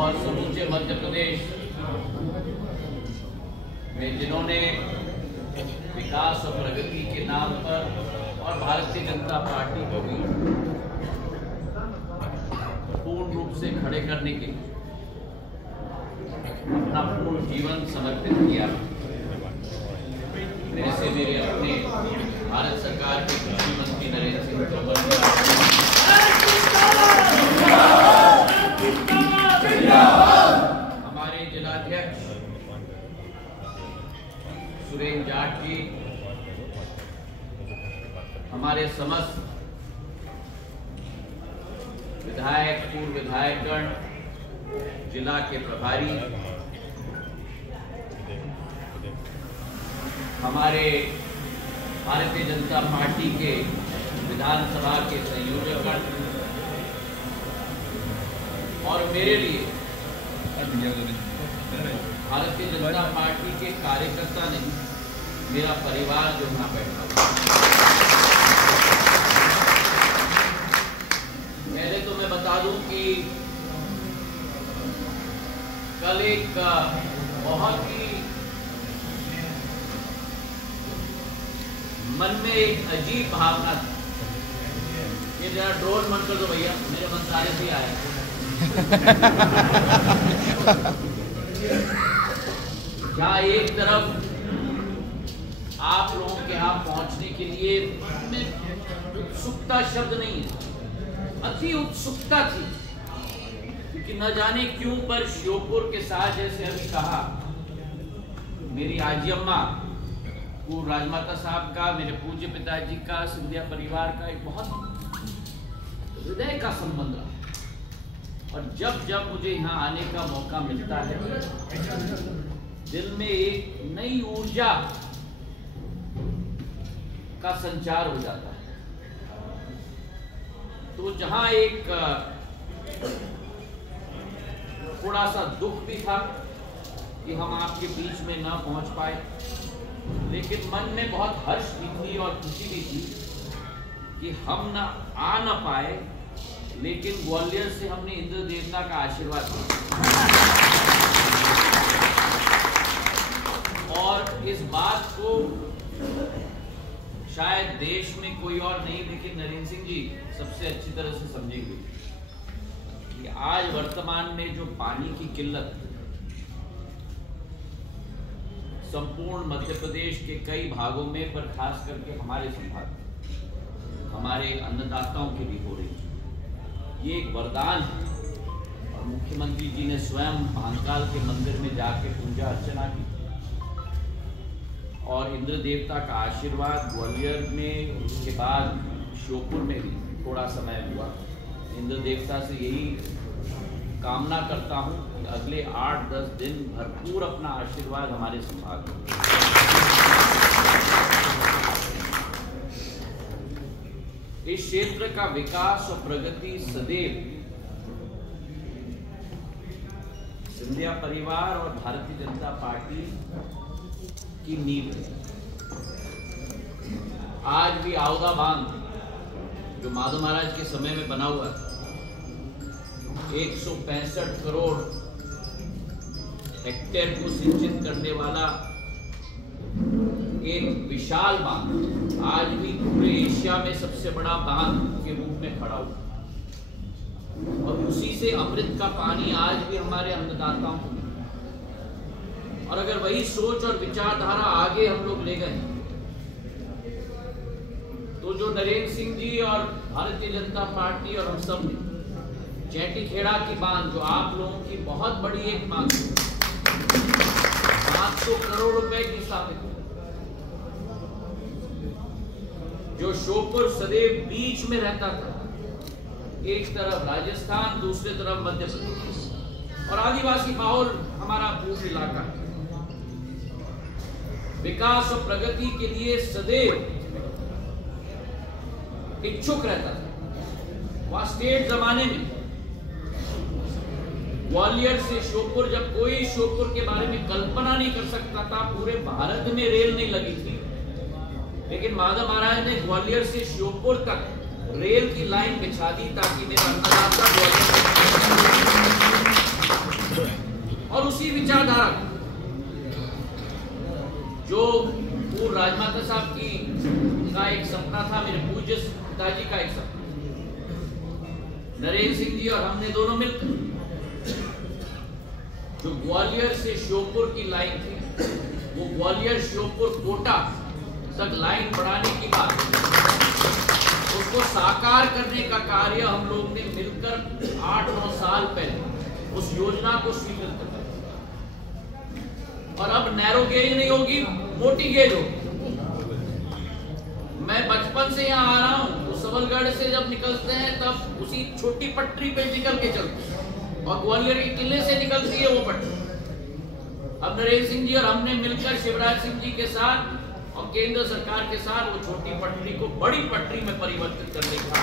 और समूचे मध्य प्रदेश में जिन्होंने विकास और प्रगति के नाम पर और भारतीय जनता पार्टी को भी पूर्ण रूप से खड़े करने के लिए अपना पूर्ण जीवन समर्पित किया। मेरे से मेरे अपने भारत सरकार के कृषि मंत्री नरेंद्र सिंह तोमर जी, हमारे जिलाध्यक्ष सुरेंद्र जाट जी, हमारे समस्त विधायक पूर्व विधायकगण, जिला के प्रभारी, हमारे भारतीय जनता पार्टी के विधानसभा के संयोजकगण और मेरे लिए भारतीय जनता पार्टी के कार्यकर्ता नहीं, मेरा परिवार जो यहाँ बैठा हुआ। पहले तो मैं बता दूं कि कल एक बहुत ही मन में एक अजीब भावना थी। ये जरा ड्रोन बंद कर दो भैया, मेरे मंत्रालय से आया। क्या एक तरफ आप लोगों के यहाँ पहुंचने के लिए उत्सुकता शब्द नहीं है, अति उत्सुकता थी, क्योंकि न जाने क्यों पर श्योपुर के साथ, जैसे अभी कहा, मेरी आजी अम्मा पूर्व राजमाता साहब का, मेरे पूज्य पिताजी का, सिंधिया परिवार का एक बहुत हृदय का संबंध रहा। और जब जब मुझे यहाँ आने का मौका मिलता है, दिल में एक नई ऊर्जा का संचार हो जाता है। तो जहाँ एक थोड़ा सा दुख भी था कि हम आपके बीच में ना पहुंच पाए, लेकिन मन में बहुत हर्ष भी थी और खुशी भी थी कि हम ना आ ना पाए, लेकिन ग्वालियर से हमने इंद्र देवता का आशीर्वाद लिया। और इस बात को शायद देश में कोई और नहीं, लेकिन नरेंद्र सिंह जी सबसे अच्छी तरह से समझेंगे कि आज वर्तमान में जो पानी की किल्लत संपूर्ण मध्य प्रदेश के कई भागों में, पर खास करके हमारे संभाग, हमारे अन्नदाताओं के लिए हो रही है, ये एक वरदान है। और मुख्यमंत्री जी ने स्वयं महाकाल के मंदिर में जाके पूजा अर्चना की और इंद्र देवता का आशीर्वाद ग्वालियर में, उसके बाद श्योपुर में भी थोड़ा समय हुआ। इंद्र देवता से यही कामना करता हूं कि अगले 8-10 दिन भरपूर अपना आशीर्वाद हमारे संभाग में। इस क्षेत्र का विकास और प्रगति सदैव सिंधिया परिवार और भारतीय जनता पार्टी की नींव है। आज भी आओदा बांध जो माधव महाराज के समय में बना हुआ है, 165 करोड़ हेक्टेयर को सिंचित करने वाला एक विशाल बांध आज भी पूरे एशिया में सबसे बड़ा बांध के रूप में खड़ा हुआ, और उसी से अमृत का पानी आज भी हमारे अन्नदाताओं को। और अगर वही सोच और विचारधारा आगे हम लोग ले गए, तो जो नरेंद्र सिंह जी और भारतीय जनता पार्टी और हम सब ने चैटी खेड़ा की बांध, जो आप लोगों की बहुत बड़ी एक मांग, 700 करोड़ रुपए की स्थापित, जो श्योपुर सदैव बीच में रहता था, एक तरफ राजस्थान, दूसरी तरफ मध्य प्रदेश, और आदिवासी माहौल हमारा पूर्ण इलाका है। विकास और प्रगति के लिए सदैव इच्छुक रहता था। वहां स्टेट जमाने में ग्वालियर से श्योपुर, जब कोई श्योपुर के बारे में कल्पना नहीं कर सकता था, पूरे भारत में रेल नहीं लगी थी, लेकिन माधव महाराज ने ग्वालियर से श्योपुर तक रेल की लाइन बिछा दी ताकि मेरा अन्नदाता ग्वालियर विचारधारा जो पूर्व राजमाता साहब का एक सपना था, मेरे पूज्य पिताजी का एक सपना, नरेंद्र सिंह जी और हमने दोनों मिलकर जो ग्वालियर से श्योपुर की लाइन थी, वो ग्वालियर श्योपुर कोटा तक लाइन बढ़ाने की बात, उसको साकार करने का कार्य हम लोग ने मिलकर 8-9 साल पहले उस योजना को स्वीकृत कर दिया। और अब नैरो गेज नहीं होगी, मोटी गेज होगी। मैं बचपन से यहाँ आ रहा हूँ, तो सबलगढ़ से जब निकलते हैं तब उसी छोटी पटरी पे निकल के चलते हैं और ग्वालियर के किले से निकलती है वो पटरी। अब नरेंद्र सिंह जी और हमने मिलकर शिवराज सिंह जी के साथ और केंद्र सरकार के साथ वो छोटी पटरी को बड़ी पटरी में परिवर्तित करने का,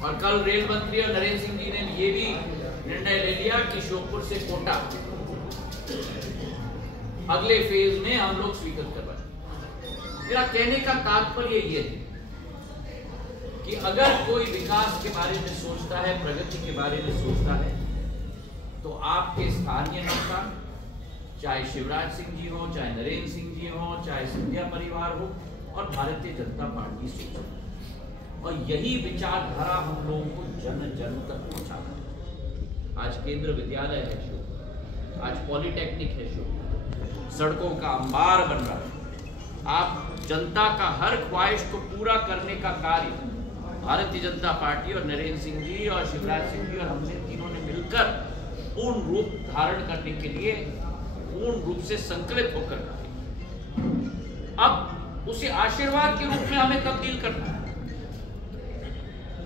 और कल रेल मंत्री और नरेंद्र सिंह जी ने ये भी निर्णय ले लिया कि श्योपुर से कोटा अगले फेज में हम लोग स्वीकृत करवाएं। मेरा कहने का तात्पर्य ये है कि अगर कोई विकास के बारे में सोचता है, प्रगति के बारे में सोचता है, तो आपके स्थानीय नेता, चाहे शिवराज सिंह जी हो, चाहे नरेंद्र सिंह जी हो, चाहे सिंधिया परिवार हो, और भारतीय जनता पार्टी सोचता है। और यही विचारधारा हम लोगों को जन जन तक पहुंचाना है। आज केंद्र विद्यालय है श्योपुर, आज पॉलिटेक्निक है श्योपुर, सड़कों का अंबार बन रहा है। आप जनता का हर ख्वाहिश को पूरा करने का कार्य भारतीय जनता पार्टी और नरेंद्र सिंह जी और शिवराज सिंह जी और हमने तीनों ने मिलकर पूर्ण रूप धारण करने के लिए पूर्ण रूप से संकलित होकर, अब उसे आशीर्वाद के रूप में हमें तब्दील करना है।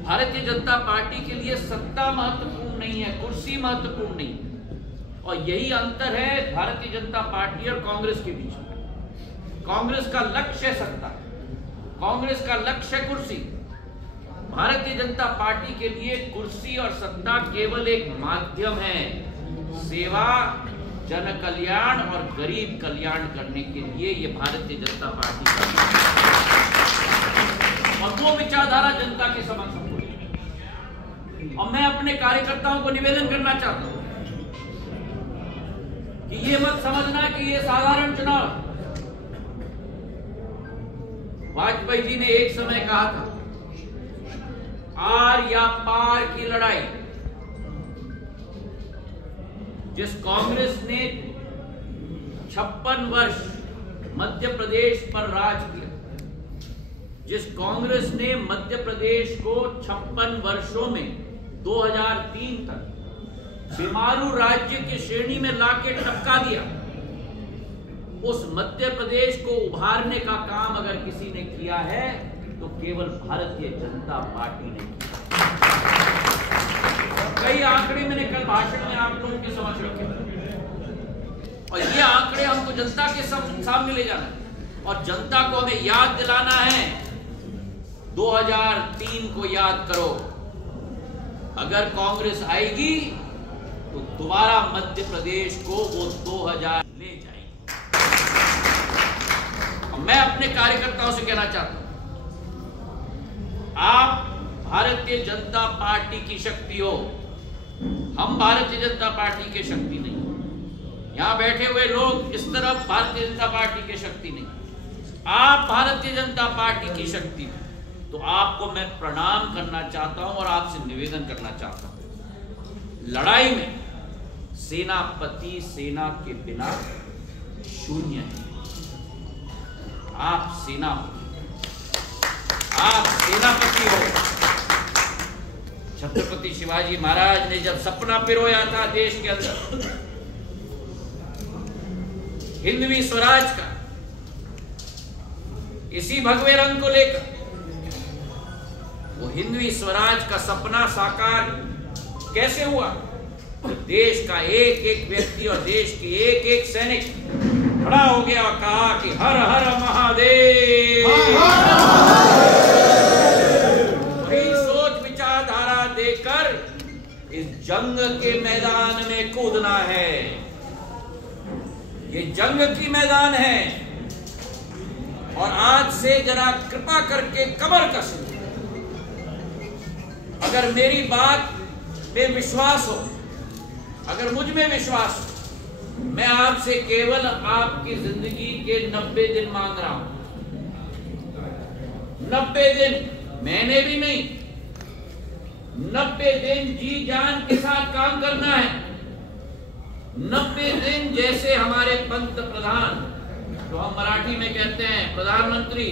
भारतीय जनता पार्टी के लिए सत्ता महत्वपूर्ण नहीं है, कुर्सी महत्वपूर्ण नहीं है। और यही अंतर है भारतीय जनता पार्टी और कांग्रेस के बीच में। कांग्रेस का लक्ष्य सत्ता, कांग्रेस का लक्ष्य कुर्सी। भारतीय जनता पार्टी के लिए कुर्सी और सत्ता केवल एक माध्यम है, सेवा, जन कल्याण और गरीब कल्याण करने के लिए ये भारतीय जनता पार्टी का, और वो विचारधारा जनता के समक्ष हो। और मैं अपने कार्यकर्ताओं को निवेदन करना चाहता हूं कि ये मत समझना कि ये साधारण चुनाव। वाजपेयी जी ने एक समय कहा था, आर या पार की लड़ाई। जिस कांग्रेस ने 56 वर्ष मध्य प्रदेश पर राज किया, जिस कांग्रेस ने मध्य प्रदेश को 56 वर्षों में 2003 तक बीमारू राज्य की श्रेणी में लाके टपका दिया, उस मध्य प्रदेश को उभारने का काम अगर किसी ने किया है तो केवल भारतीय जनता पार्टी ने किया। कई आंकड़े मैंने कल भाषण में आप लोगों के समक्ष रखे, और ये आंकड़े हमको जनता के सामने ले जाना है, और जनता को हमें याद दिलाना है। 2003 को याद करो, अगर कांग्रेस आएगी तो दोबारा मध्य प्रदेश को वो 2000 ले जाएगी। और मैं अपने कार्यकर्ताओं से कहना चाहता हूं, आप भारतीय जनता पार्टी की शक्ति हो, हम भारतीय जनता पार्टी की शक्ति नहीं। यहां बैठे हुए लोग इस तरफ भारतीय जनता पार्टी की शक्ति नहीं, आप भारतीय जनता पार्टी की शक्ति हो। तो आपको मैं प्रणाम करना चाहता हूं और आपसे निवेदन करना चाहता हूं, लड़ाई में सेनापति सेना के बिना शून्य है। आप सेना हो, आप सेनापति हो। छत्रपति शिवाजी महाराज ने जब सपना पिरोया था देश के अंदर हिंदवी स्वराज का, इसी भगवे रंग को लेकर, वो हिंदवी स्वराज का सपना साकार कैसे हुआ? देश का एक एक व्यक्ति और देश के एक एक सैनिक खड़ा हो गया और कहा कि हर हर महादेव। वही सोच विचारधारा देकर इस जंग के मैदान में कूदना है। ये जंग की मैदान है, और आज से जरा कृपा करके कमर कस, अगर मेरी बात में विश्वास हो, अगर मुझ में विश्वास, मैं आपसे केवल आपकी जिंदगी के 90 दिन मांग रहा हूं। 90 दिन, महीने भी नहीं, 90 दिन जी जान के साथ काम करना है। 90 दिन जैसे हमारे पंत प्रधान, जो हम मराठी में कहते हैं प्रधानमंत्री,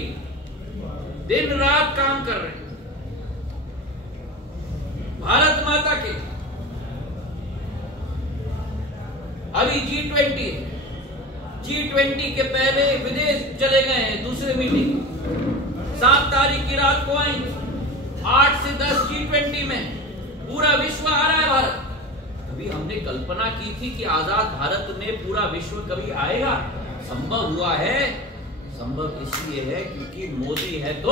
दिन रात काम कर रहे हैं भारत माता के। अभी G20 के पहले विदेश चले गए हैं दूसरे मीटिंग। 7 तारीख की रात को आएंगे। 8 से 10 G20 में पूरा विश्व आ रहा है भारत। कभी हमने कल्पना की थी कि आजाद भारत में पूरा विश्व कभी आएगा? संभव हुआ है। संभव इसलिए है क्योंकि मोदी है तो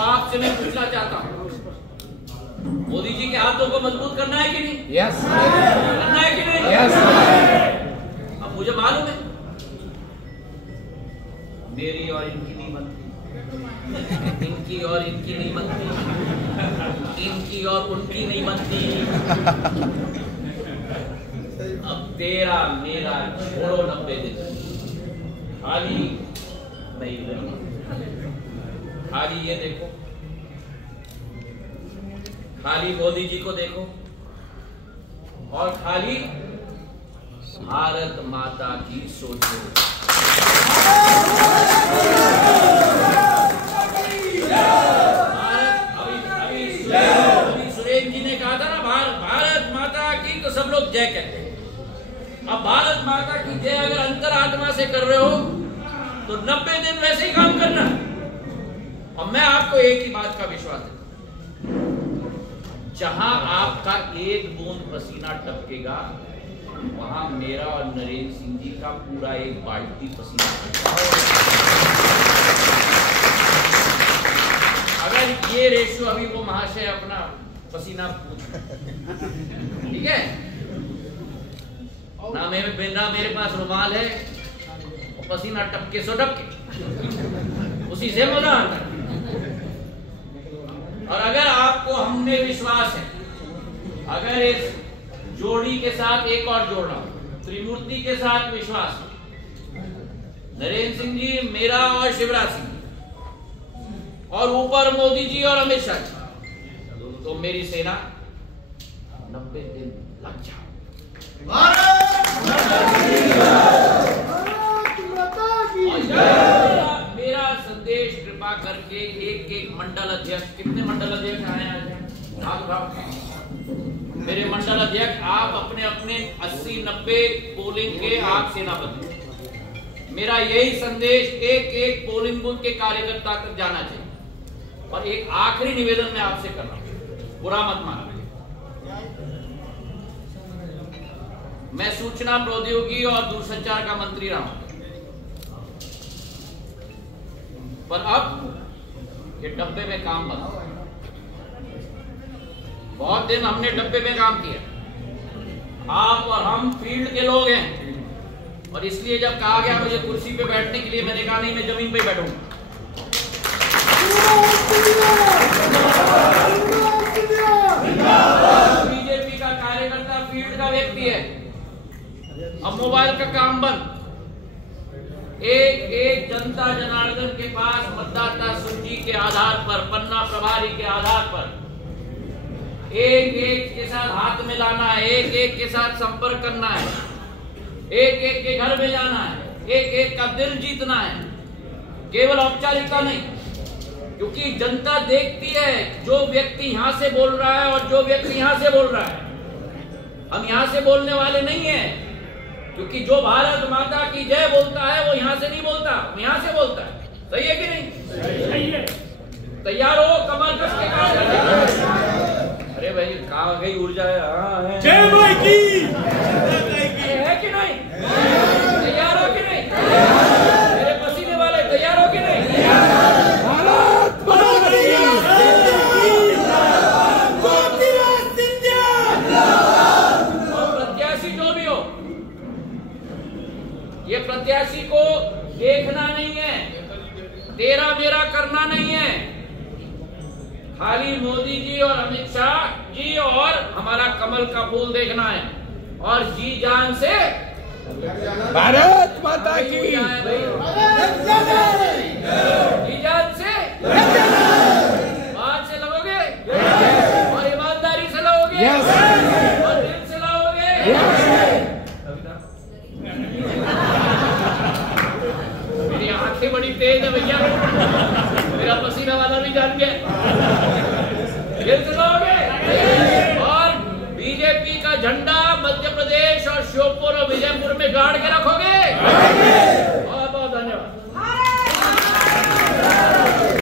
आपसे मैं पूछना चाहता हूं, मोदी जी के हाथों को मजबूत करना है कि नहीं? यस। करना है कि नहीं? यस। अब मुझे मालूम है मेरी और इनकी नहीं बनती, इनकी और इनकी नहीं बनती, इनकी और उनकी नहीं बनती। अब तेरा मेरा छोड़ो 90 दिन। खाली नहीं, खाली ये देखो, खाली मोदी जी को देखो और खाली भारत माता की सोचो। अभी सुरेश जी ने कहा था ना, भारत माता की तो सब लोग जय कहते हैं। अब भारत माता की जय अगर अंतरात्मा से कर रहे हो तो 90 दिन वैसे ही काम करना। और मैं आपको एक ही बात का विश्वास देता हूं, जहां आपका एक बूंद पसीना टपकेगा वहां मेरा और नरेंद्र सिंह जी का पूरा एक बाल्टी पसीना अगर ये रेशियो अभी वो महाशय अपना पसीना ठीक है ना, मेरे पास रुमाल है, पसीना टपके सो टपके, उसी से मजा आता है। और अगर आपको हमने विश्वास है, अगर इस जोड़ी के साथ एक और जोड़ा, त्रिमूर्ति के साथ विश्वास, नरेंद्र सिंह जी, मेरा और शिवराज सिंह, और ऊपर मोदी जी और अमित शाह जी, तो मेरी सेना 90 दिन लग जाओ। मेरा संदेश कृपा करके एक मंडल अध्यक्ष, कितने मंडल अध्यक्ष आए हैं हाथ उठाओ। मेरे मंडल अध्यक्ष, आप अपने अपने 80-90 पोलिंग के आप सेनापति, मेरा यही संदेश एक पोलिंग बूथ के कार्यकर्ता तक जाना चाहिए। और एक आखिरी निवेदन मैं आपसे कर रहा हूं, बुरा मत मानना, मैं सूचना प्रौद्योगिकी और दूरसंचार का मंत्री रहा हूं, पर अब ये डब्बे में काम बंद। बहुत दिन हमने डब्बे में काम किया, आप और हम फील्ड के लोग हैं, और इसलिए जब कहा गया मुझे कुर्सी पे बैठने के लिए, मैंने कहा नहीं, मैं जमीन पे बैठूंगा। बीजेपी का कार्यकर्ता फील्ड का व्यक्ति है। अब मोबाइल का काम बंद, एक जनता जनार्दन के पास मतदाता सूची के आधार पर, पन्ना प्रभारी के आधार पर एक के साथ हाथ मिलाना है, एक के साथ संपर्क करना है, एक के घर में जाना है, एक का दिल जीतना है, केवल औपचारिकता नहीं। क्योंकि जनता देखती है जो व्यक्ति यहां से बोल रहा है और जो व्यक्ति यहां से बोल रहा है। हम यहां से बोलने वाले नहीं है, क्योंकि जो भारत माता की जय बोलता है वो यहां से नहीं बोलता, वो यहां से बोलता है। सही है कि नहीं? सही है। तैयार हो कमर कस के काम करने? अरे भाई कहाँ गई ऊर्जा है? जय भाई की है कि नहीं? तैयार हो कि नहीं? मेरे पसीने वाले तैयार हो कि नहीं? प्रत्याशी जो भी हो, ये प्रत्याशी को देखना नहीं है, तेरा मेरा करना नहीं है, खाली मोदी जी और अमित शाह जी और हमारा कमल का फूल देखना है और जी जान से भारत माता की जी जान से बात से लगोगे और ईमानदारी से लगोगे और दिल से लगोगे। मेरी आंखें बड़ी तेज है भैया, मेरा पसीना वाला भी जान गया। दिल से लगोगे और बीजेपी का झंडा मध्य प्रदेश और श्योपुर और विजयपुर में गाड़ के